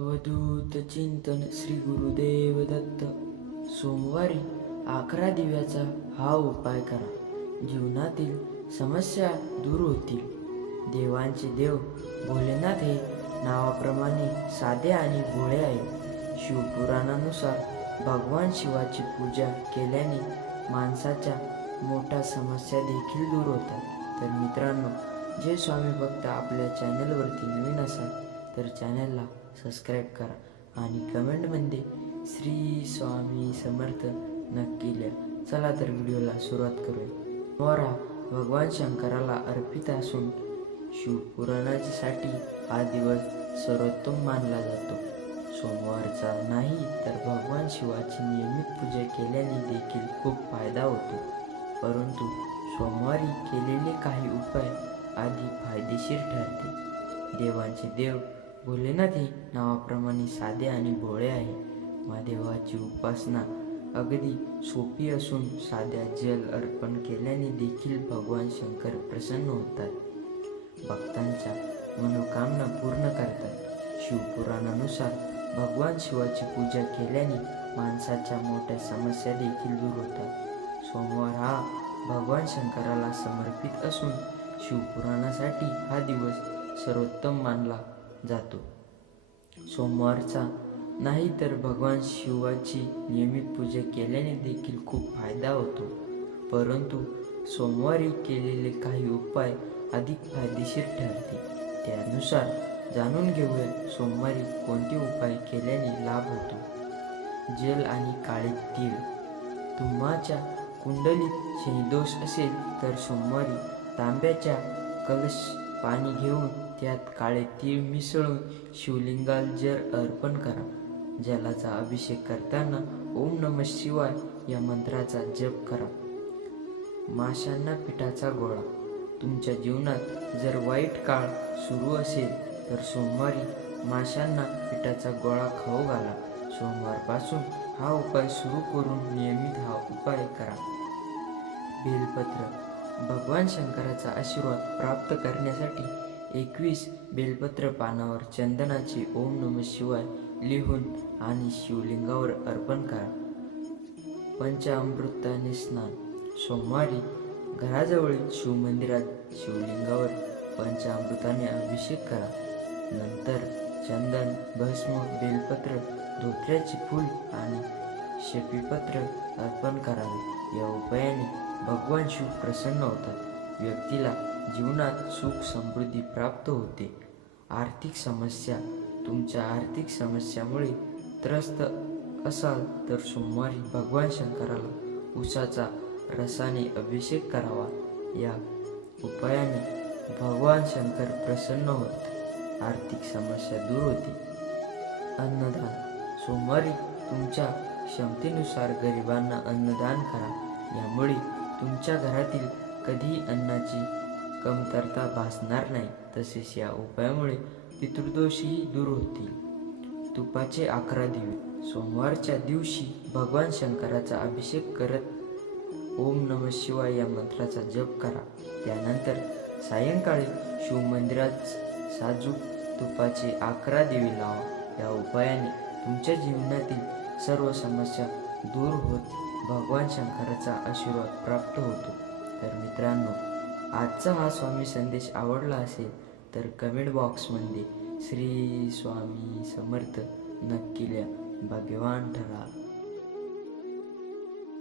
अवधूत चिंतन श्री गुरुदेव दत्त. सोमवारी 11 दिव्याचा हा उपाय करा. जीवनातील समस्या दूर होतील. देवांचे देव भोलेनाथ हे नावाप्रमाणे साधे आणि भोळे आहे. शिवपुराणानुसार भगवान शिवाची पूजा केल्याने माणसाच्या मोठ्या समस्या देखील दूर होतात. तर मित्रांनो, जे स्वामी भक्त आपल्या चॅनलवरती नवीन असाल तर चॅनलला सबस्क्राईब करा आणि कमेंटमध्ये श्री स्वामी समर्थ नक्की लिहा. चला तर व्हिडिओला सुरुवात करूया. सोमवार हा भगवान शंकराला अर्पित असून शिवपुराणासाठी हा दिवस सर्वोत्तम मानला जातो. सोमवारचा नाही तर भगवान शिवाची नियमित पूजा केल्याने देखील खूप फायदा होतो. परंतु सोमवारी केलेले काही उपाय अधिक फायदेशीर ठरते. देवांचे देव भोलेनाथ हे नावाप्रमाणे साधे आणि भोळे आहे. महादेवाची उपासना अगदी सोपी असून साध्या जल अर्पण केल्याने देखील भगवान शंकर प्रसन्न होतात. भक्तांच्या मनोकामना पूर्ण करतात. शिवपुराणानुसार भगवान शिवाची पूजा केल्याने माणसाच्या मोठ्या समस्या देखील दूर होतात. सोमवार हा भगवान शंकराला समर्पित असून शिवपुराणासाठी हा दिवस सर्वोत्तम मानला जातो. सोमवारचा नाही तर भगवान शिवाची नियमित पूजा केल्याने देखील खूप फायदा होतो. परंतु सोमवारी केलेले काही उपाय अधिक फायदेशीर ठरते. त्यानुसार जाणून घेऊया सोमवारी कोणते उपाय केल्याने लाभ होतो. जल आणि काळे तीळ. तुमच्या कुंडलीत शनिदोष असेल तर सोमवारी तांब्याच्या कलश पाणी घेऊन त्यात काळे तीळ मिसळून शिवलिंगाला जल अर्पण करा. जलाचा अभिषेक करताना ओम नमः शिवाय या मंत्राचा जप करा. माशांना पिठाचा गोळा. तुमच्या जीवनात जर वाईट काळ सुरू असेल तर सोमवारी माशांना पिठाचा गोळा खाऊ घाला. सोमवारपासून हा उपाय सुरू करून नियमित हा उपाय करा. बेलपत्र. भगवान शंकराचा आशीर्वाद प्राप्त करण्यासाठी 21 बेलपत्र पानावर चंदनाचे ओम नमः शिवाय लिहून आणि शिवलिंगावर अर्पण करा. पंचामृताने स्नान. सोमवारी घराजवळील शिवमंदिरात शिवलिंगावर पंचामृताने अभिषेक करा. नंतर चंदन, भस्म, बेलपत्र, धोत्र्याचे फूल आणि शमीपत्र अर्पण करावे. या उपायाने भगवान शिव प्रसन्न होतात. व्यक्तीला जीवनात सुख समृद्धी प्राप्त होते. आर्थिक समस्या. तुमच्या आर्थिक समस्यामुळे त्रस्त असाल तर सोमवारी भगवान शंकराला उसाचा रसाने अभिषेक करावा. या उपायाने भगवान शंकर प्रसन्न होत आर्थिक समस्या दूर होते. अन्नदान. सोमवारी तुमच्या क्षमतेनुसार गरिबांना अन्नदान करा. यामुळे तुमच्या घरातील कधीही अन्नाची कमतरता भासणार नाही. तसेच या उपायामुळे पितृदोषही दूर होतील. तुपाचे 11 दिवे. सोमवारच्या दिवशी भगवान शंकराचा अभिषेक करत ओम नमः शिवाय या मंत्राचा जप करा. त्यानंतर सायंकाळी शिवमंदिरात साजूक तुपाचे 11 दिवे लावा. या उपायाने तुमच्या जीवनातील सर्व समस्या दूर होत भगवान शंकराचा आशीर्वाद प्राप्त होतो. तर मित्रांनो, आजचा हा स्वामी संदेश आवडला असेल तर कमेंट बॉक्समध्ये श्री स्वामी समर्थ नक्की लिहा. भाग्यवान ठरा.